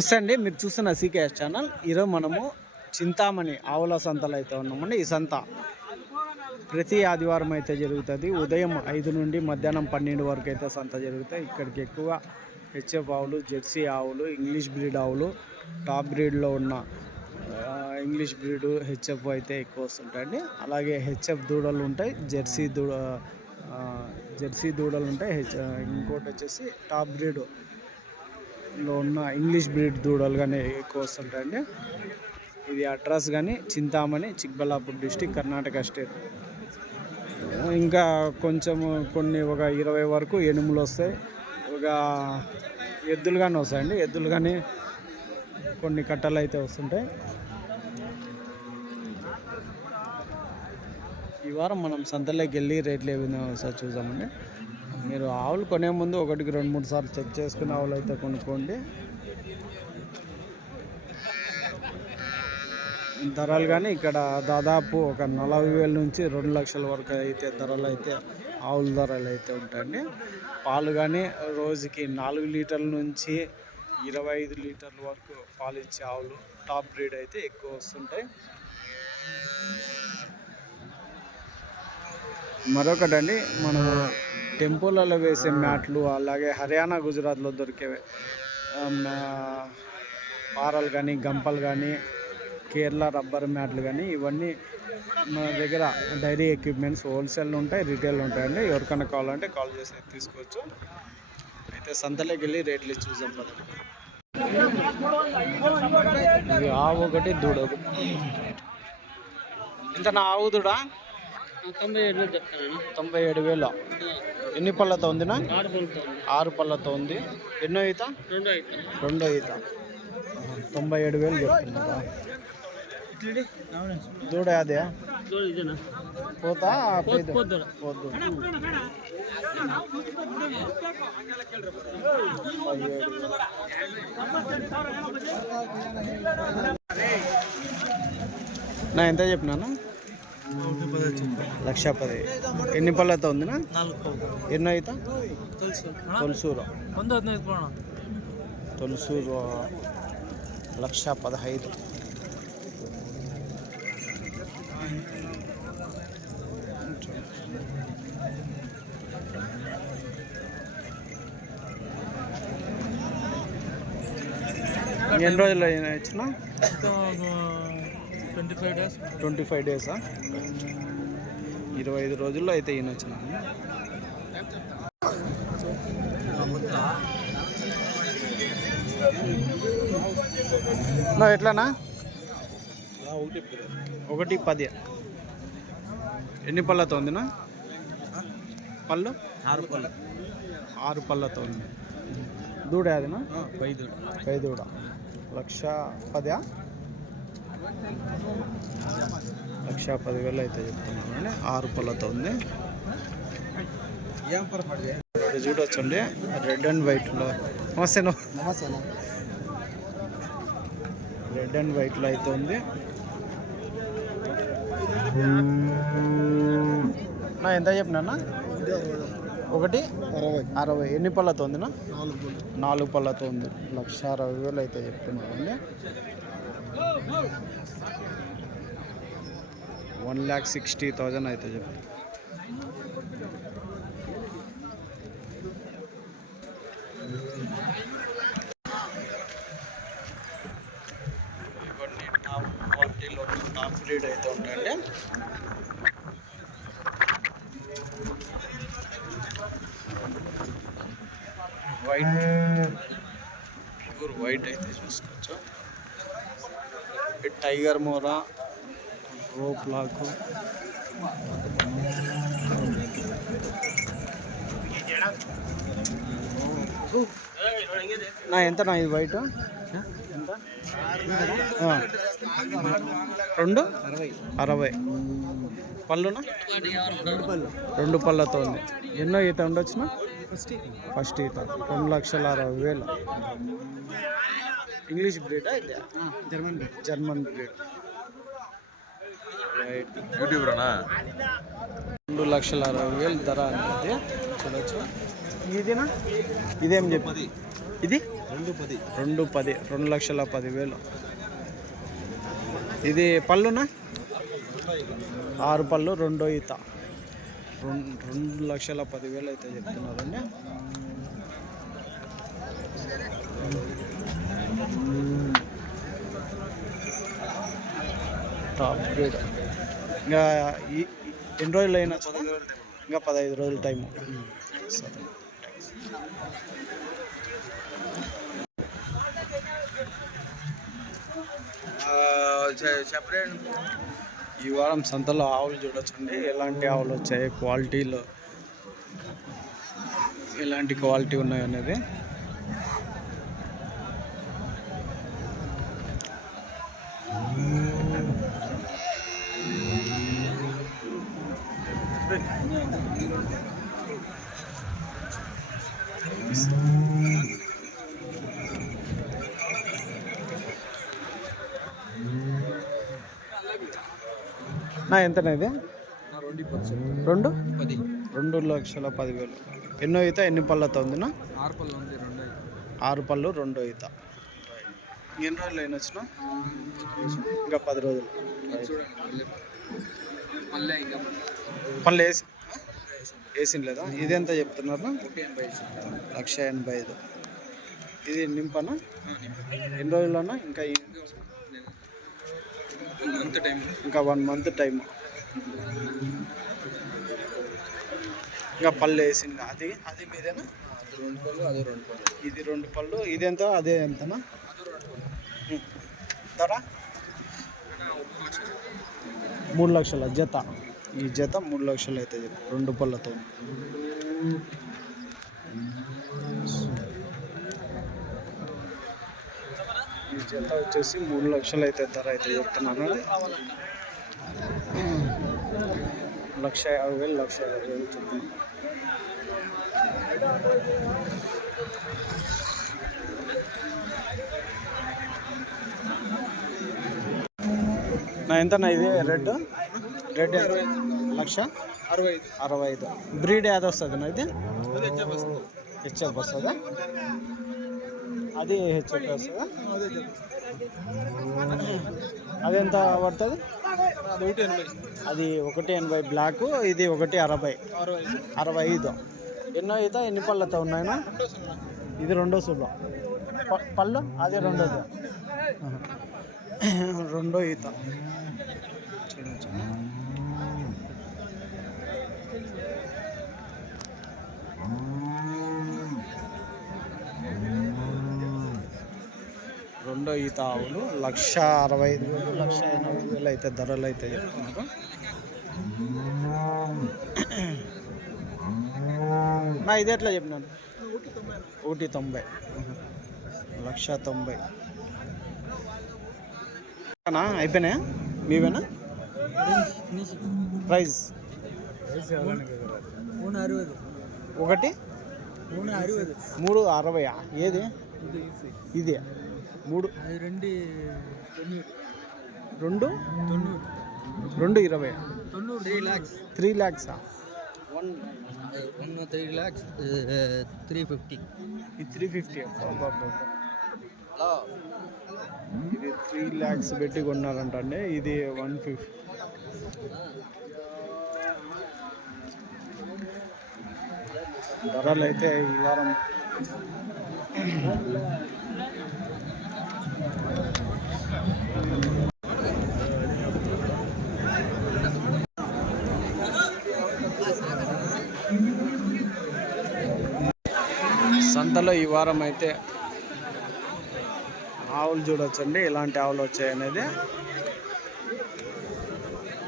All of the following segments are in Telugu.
నమస్తే అండి, మీరు చూస్తున్న సీకేఎస్ ఛానల్. ఈరోజు మనము చింతామణి ఆవుల సంతలో అయితే ఉన్నామండి. ఈ సంత ప్రతి ఆదివారం అయితే జరుగుతుంది. ఉదయం 5 నుండి మధ్యాహ్నం 12 వరకు అయితే సంత జరుగుతాయి. ఇక్కడికి ఎక్కువ హెచ్ఎఫ్ ఆవులు, జెర్సీ ఆవులు, ఇంగ్లీష్ బ్రీడ్ ఆవులు, టాప్ బ్రీడ్లో ఉన్న ఇంగ్లీష్ బ్రీడ్ హెచ్ఎఫ్ అయితే ఎక్కువ వస్తుంటాయండి. అలాగే హెచ్ఎఫ్ దూడలు ఉంటాయి, జెర్సీ దూడలు ఉంటాయి. ఇంకోటి వచ్చేసి టాప్ బ్రీడ్ లో ఉన్న ఇంగ్లీష్ బ్రీడ్ దూడలు కానీ ఎక్కువ వస్తుంటాయండి. ఇది అడ్రస్ కానీ చింతామణి, చిక్బల్లాపూర్ డిస్టిక్, కర్ణాటక స్టేట్. ఇంకా కొన్ని ఒక 20 వరకు ఎనుములు వస్తాయి, ఒక ఎద్దులు కానీ వస్తాయండి. ఎద్దులు కానీ కొన్ని కట్టలు అయితే వస్తుంటాయి. ఈ వారం మనం సంతలోకి వెళ్ళి రేట్లు ఏ విధంగా వస్తాయో చూద్దామండి. మీరు ఆవులు కొనే ముందు 1-2-3 సార్లు చెక్ చేసుకుని ఆవులు అయితే కొనుక్కోండి. ధరలు కానీ ఇక్కడ దాదాపు ఒక 40,000 నుంచి 2 లక్షల వరకు అయితే ధరలు అయితే ఆవుల ధరలు అయితే ఉంటాయండి. పాలు కానీ రోజుకి 4 లీటర్ల నుంచి 25 లీటర్ల వరకు పాలు ఇచ్చే ఆవులు టాప్ బ్రీడ్ అయితే ఎక్కువ వస్తుంటాయి. మరొకటండి, మనం టెంపుల్లో వేసే మ్యాట్లు, అలాగే హర్యానా, గుజరాత్లో దొరికే పారలు కానీ, గంపలు కానీ, కేరళ రబ్బర్ మ్యాట్లు కానీ, ఇవన్నీ మన దగ్గర డైరీ ఎక్విప్మెంట్స్ హోల్సేల్ ఉంటాయి, రిటైల్ ఉంటాయండి. ఎవరికైనా కావాలంటే కాల్ చేసి తీసుకోవచ్చు. అయితే సంతలోకి వెళ్ళి రేట్లు చూసాం కదా. ఇది ఆవు ఒకటి, దూడ ఒకటి. ఎంత నా ఆవు దూడ? 97,000 చెప్తాను. 97,000. ఎన్ని పళ్ళతో ఉందినా? 6 పళ్ళతో ఉంది. ఎన్నో ఈత? రెండో ఈత. 97,000 చెప్తున్నా. దూడ అదే పోతా పోద్దు. నా ఎంత చెప్పినాను? 1,10,000. ఎన్ని పళ్ళతో ఉందినా? 4. ఎన్నో అయితే? తొలసూరు 1,15,000. ఎన్ని రోజులు ఇచ్చిన? 25 డేసా? 25 రోజుల్లో అయితే ఈయన వచ్చిన. ఎట్లానా? 1,10. ఎన్ని పళ్ళతో ఉందినా? పళ్ళు 6 పళ్ళతో ఉంది. దూడ అదినా? పై దూడ. 1,10,000. 1,10,000 అయితే చెప్తున్నాను. 6 పళ్ళతో ఉంది. చూడొచ్చండి, రెడ్ అండ్ వైట్లో. నమస్తే. రెడ్ అండ్ వైట్లో అయితే ఉంది. నా ఎంత చెప్పినా? 1,60. ఎన్ని పళ్ళతో ఉందినా? 4 పళ్ళతో ఉంది. 1,60,000 అయితే చెప్తున్నానండి. 1,60,000 అయితే చెప్తాను. ఇవన్నీ టాప్ క్వాలిటీలో టాప్ బ్రీడ్ అయితే ఉంటాయండి. ప్యూర్ వైట్ అయితే చూసుకోవచ్చు. టైగర్ మోరా, రోప్ లాక్, నా ఎంత నా ఇది వైట్ ఎంత? 2,60. పళ్ళునా? 2 పళ్ళతో ఉంది. ఎన్నో ఈత ఉండొచ్చునా? ఫస్ట్ ఈత. 2,60,000. ఇంగ్లీష్ బ్రీడా? German breed. యూట్యూబ్లోనా? 2,60,000 ధర అనేది చూడొచ్చు. ఇదేనా? ఇదేం చెప్పి ఇది 210. 210, 2,10,000. ఇది పళ్ళునా 6 పళ్ళు, రెండో ఈత. 2,10,000 అయితే చెప్తున్నారండి. Top grade. ఇంకా ఎన్ని రోజులు అయినా ఇంకా 15 రోజుల టైము. సరే. ఈ వారం సంతలో ఆవులు చూడొచ్చండి, ఎలాంటి ఆవులు వచ్చాయి, క్వాలిటీలో ఎలాంటి క్వాలిటీ ఉన్నాయి అనేది. ఎంతనా ఇది? 2,10,000. ఎన్నో ఈత, ఎన్ని పళ్ళతో ఉందినా? 6 పళ్ళు, రెండో ఈత. ఎన్ని రోజులు అయినా వచ్చినా? ఇంకా 10 రోజులు. పళ్ళు వేసిన లేదా? ఇది ఎంత చెప్తున్నారు? 1,85,000. ఇది నింపనా? ఎన్ని రోజులన్నా? ఇంకా 1 మంత్ టైం. ఇంకా పళ్ళు వేసింది. అది మీదేనా? ఇది 2 పళ్ళు. ఇది ఎంత? అదే ఎంతనా ధర? 3 లక్షల జత. ఈ జత 3 లక్షలు అయితే చెప్పు, 2 పళ్ళతో. ఈ జత వచ్చేసి 3 లక్షలు అయితే ధర అయితే చెప్తున్నాను. 1,50,000, 1,50,000 చెప్తున్నాను. ఎంతనా ఇది? రెడ్ 1,65,000. బ్రీడ్ ఏది వస్తుంది నా? ఇది హెచ్ఎఫ్ వస్తుందా? అది హెచ్ఎఫ్ వస్తుందా? అది ఎంత పడుతుంది? అది 1,80 బ్లాక్, ఇది 1,60. ఎన్నో ఈత, ఎన్ని పళ్ళతో ఉన్నాయినా? ఇది రెండో సూలో పళ్ళు, అదే రెండోది. రెండో ఈత. రెండో ఈత ఆవులు 1,65,000, 1,80,000 అయితే ధరలు అయితే చెప్తున్నారు. ఇది ఎట్లా చెప్పినాను? 1,90,000. 1,90,000 అయిపోయినాయా? మీవేనా ప్రైజ్? 3,60. ఏది ఇది? 3,20. 3 lakhs. 350. ఇది 350. ఇది 3 lakhs పెట్టి కొన్నారంట అండి. ఇది 150. ధరలు అయితే ఈ వారం సంతలో ఈ వారం అయితే ఆవులు చూడొచ్చండి, ఎలాంటి ఆవులు వచ్చాయనేది.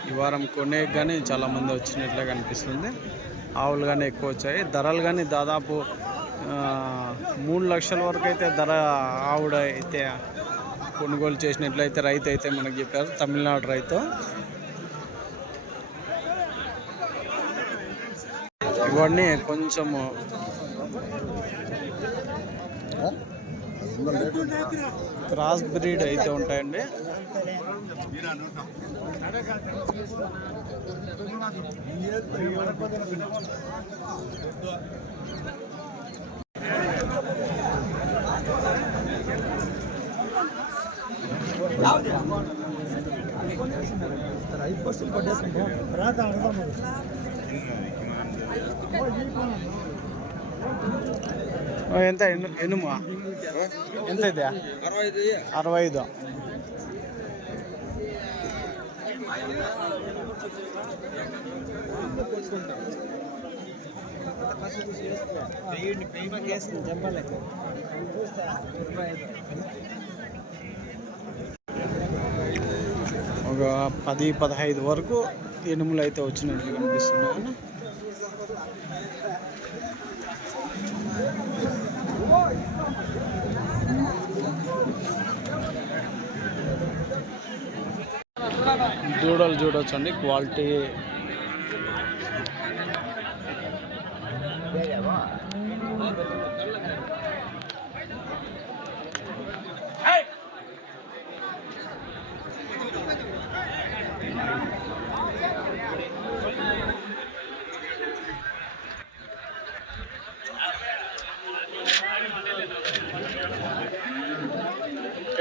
ఈ వారం కొనే కానీ చాలామంది వచ్చినట్లే కనిపిస్తుంది. ఆవులు కానీ ఎక్కువ వచ్చాయి. ధరలు కానీ దాదాపు 3 లక్షల వరకు అయితే ధర ఆవుడ అయితే కొనుగోలు చేసినట్లయితే రైతు అయితే మనకు చెప్పారు, తమిళనాడు రైతు. ఇవన్నీ కొంచెము క్రాస్ బ్రీడ్ అయితే ఉంటాయండి. ఎంత ఎనుము ఎంత అయితే 65. ఒక 10-15 వరకు ఎనుములు అయితే వచ్చినట్లు కనిపిస్తున్నాయి. దూడలు చూడొచ్చండి, క్వాలిటీ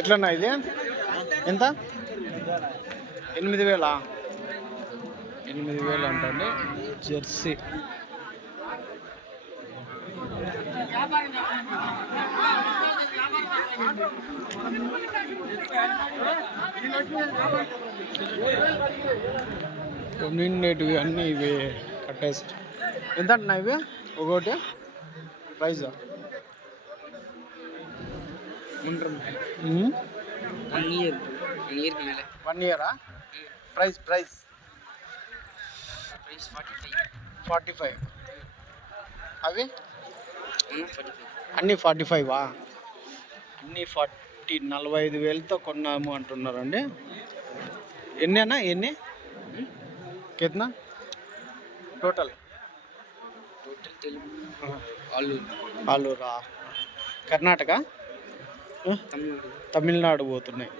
ఎట్లన్నా ఇది ఎంత? 8,000. 8,000 అంటండి జెర్సీ. నిన్నటివి అన్నీ ఇవి కట్టేసి ఎంత అంటున్నా ఇవి ఒకటి ప్రైజ్? 1 ఇయరా? ప్రైస్ 45. అవి అన్నీ 45వా? అన్నీ 45,000తో కొన్నాము అంటున్నారండి. ఎన్ని కిतना టోటల్? ఆలూరా? కర్ణాటక తమిళనాడు పోతున్నాయి.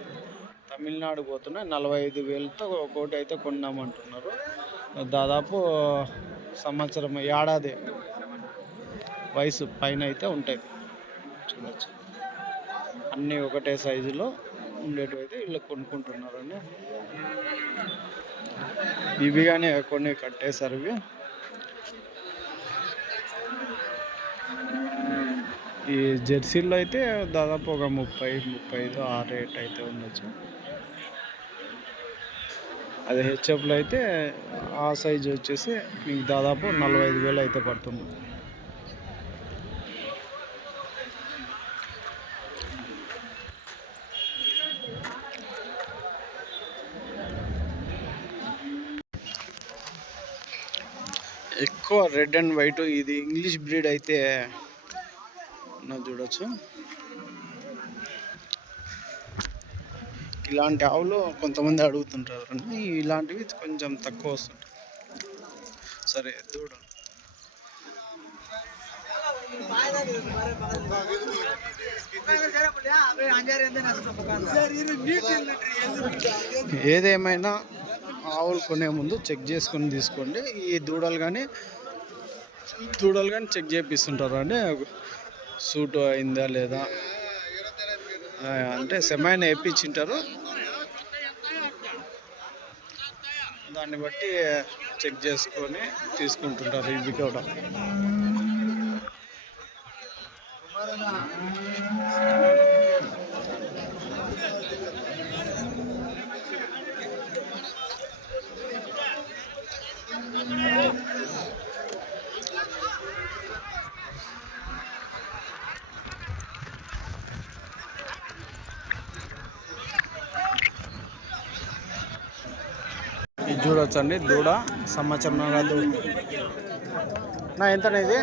45,000తో ఒకటి అయితే కొన్నామంటున్నారు. దాదాపు సంవత్సరం ఏడాది వయసు పైన అయితే ఉంటాయి. చూడవచ్చు అన్నీ ఒకటే సైజులో ఉండేటివి అయితే వీళ్ళు కొనుక్కుంటున్నారండి. ఇవి కానీ కొన్ని కట్టేశారు. ఇవి ఈ జెర్సీల్లో అయితే దాదాపు ఒక 30-35 ఆ రేట్ అయితే ఉండొచ్చు. అదే హెచ్ఎఫ్లో అయితే ఆ సైజు వచ్చేసి మీకు దాదాపు 45,000 అయితే పడుతుంది. ఎక్కువ రెడ్ అండ్ వైట్, ఇది ఇంగ్లీష్ బ్రీడ్ అయితే చూడొచ్చు. ఇలాంటి ఆవులు కొంతమంది అడుగుతుంటారు అండి, ఇలాంటివి కొంచెం తక్కువ వస్తుంటాయి. సరే దూడ ఏదేమైనా ఆవులు కొనే ముందు చెక్ చేసుకొని తీసుకోండి. ఈ దూడలు కానీ చెక్ చేపిస్తుంటారు అండి, సూట్ అయిందా లేదా అంటే సెమైన్ వేయించింటారు, దాన్ని బట్టి చెక్ చేసుకొని తీసుకుంటుంటారు. ఇవి కూడా ఇది చూడొచ్చండి, దూడ సంవత్సరం కాదు. నా ఎంతనా ఇది?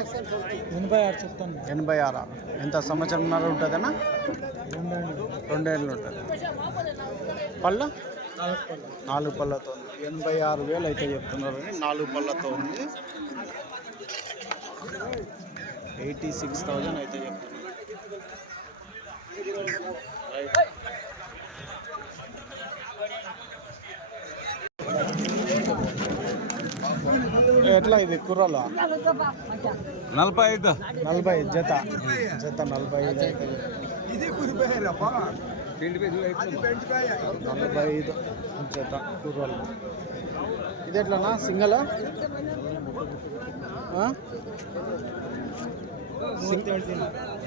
86 చెప్తాను. 86. ఎంత సంవత్సరంన్నర ఉంటుందన్నా? 2 ఏళ్ళు ఉంటుంది. పళ్ళ 4 పళ్ళతో ఉంది. 86,000 అయితే చెప్తున్నారండి. 4 పళ్ళతో ఉంది. 86,000 అయితే చెప్తున్నారు. ఎట్లా ఇది కుర్రలో? 40 జత 45 అయితే. 45 జత కుర్రాలు. ఇది ఎట్లనా సింగల్?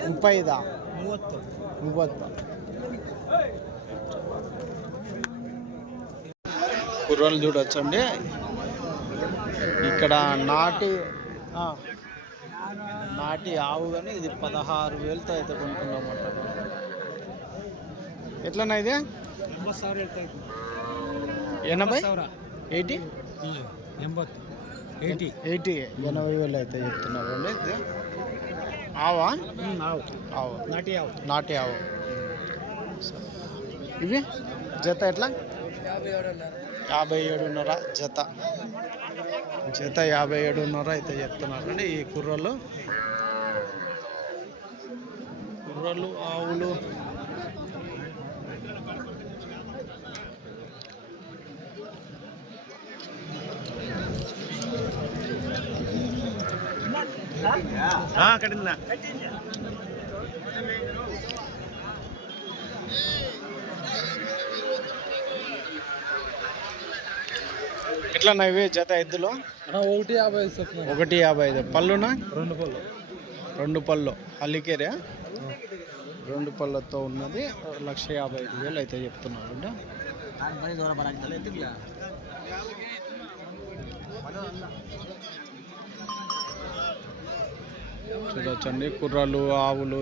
35 కుర్రాలు చూడొచ్చండి. ఇక్కడ నాటి ఆవు కానీ ఇది 16,000తో అయితే కొనుక్కున్నామంట. ఎట్లన్నా ఇది 80 80 80,000 అయితే చెప్తున్నారు అండి. ఇది ఆవా? ఆవు నాటి ఆవు. ఇవి జత ఎట్లా? 57.5 జత 57.5 అయితే చెప్తున్నారండి. ఈ కుర్రలు ఆవులు కట్టిందా? ఎట్లా ఇవి జత ఎద్దులు? 150 పళ్ళునా? 2 పళ్ళు అల్లికేరే 2 పళ్ళతో ఉన్నది. 1,55,000 అయితే చెప్తున్నారు అండి. చూడొచ్చండి కుర్రాలు ఆవులు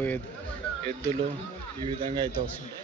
ఎద్దులు ఈ విధంగా అయితే వస్తుంది.